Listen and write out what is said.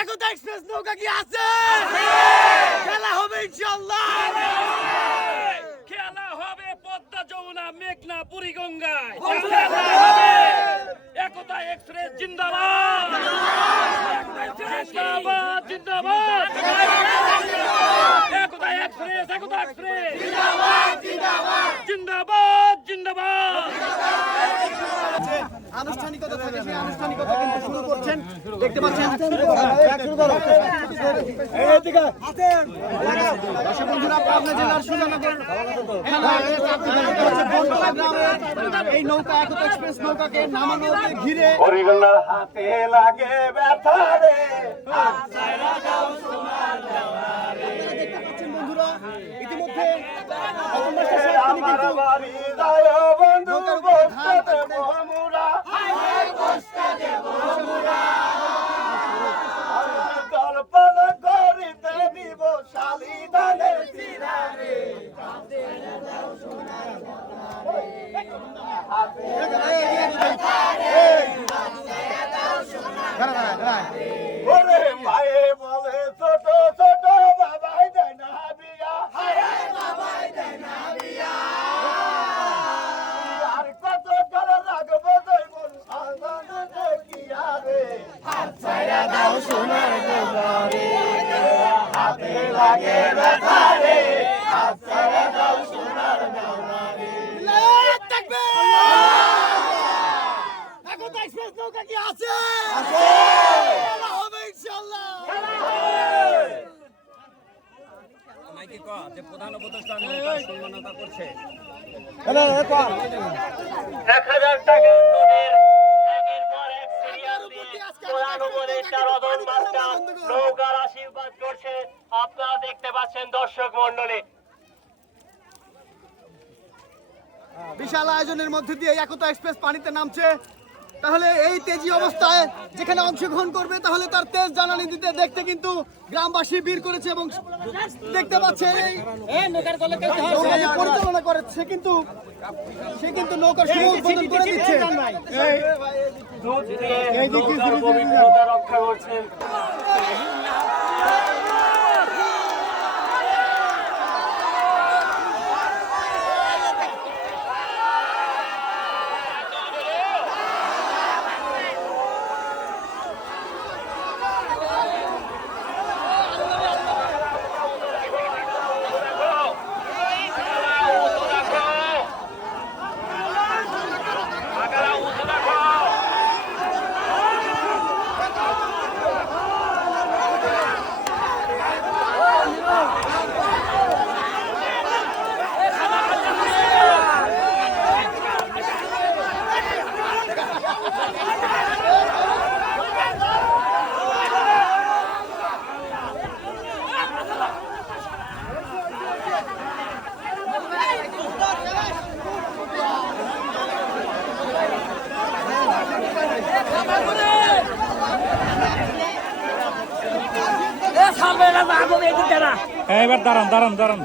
একতা express নৌকা কি আছে? খেলা হবে ইনশাআল্লাহ। খেলা হবে পদ্মা যমুনা মেঘনা খেলা হবে! একতা এক্সপ্রেস জিন্দাবাদ! জিন্দাবাদ জিন্দাবাদ! একতা এক্সপ্রেস একতা এক্সপ্রেস জিন্দাবাদ জিন্দাবাদ! আনুষ্ঠানিকতা থাকে সেই আনুষ্ঠানিকতা কিন্তু শুরু করছেন। দেখতে পাচ্ছেন বন্ধুরা পাবনা জেলার সুজানগর থানার বনতলা গ্রামে। এই নৌকা একতা এক্সপ্রেস নৌকাকে নামানোকে ঘিরে হাতে লাগে ব্যথা রে। দেখতে পাচ্ছেন বন্ধুরা ইতিমধ্যে মায়ে বলে, ছোট ছোট বাবাই দেয়। না বিয়া আর কত করে রাখব দই মন আনন্দ রে হাত ছাইরা দাও সোনার গোলারে হাতে লাগে ব্যথা রে হাত ছাইরা দাও সোনার গোলারে একতা এক্সপ্রেস নৌকা কি আছে খেলা হবে ইনশাআল্লাহ মাইকে ক যে প্রধান উপদেষ্টা নৌকার সম্মানতা করছে। এক হাজার টাকা নোটের একের পর এক সিরিয়াল দিয়ে কোরআন উপদেষ্টা রতন মাস্টার নৌকার আশীর্বাদ করছে। আপনারা দেখতে পাচ্ছেন দর্শক মন্ডলী বিশাল আয়োজনের মধ্যে দিয়ে একতা এক্সপ্রেস পানিতে নামছে। তাহলে এই তেজি অবস্থায় যেখানে অংশগ্রহণ করবে তাহলে তার তেজ জ্বালানি দিতে দেখতে কিন্তু গ্রামবাসী বীর করেছে এবং দেখতে পাচ্ছে এই পরিচালনা করেছে কিন্তু সে কিন্তু নৌকার শুভ উদ্বোধন করে দিচ্ছে রক্ষা করছেন এবার দাঁড়ান দাঁড়ান দাঁড়ান।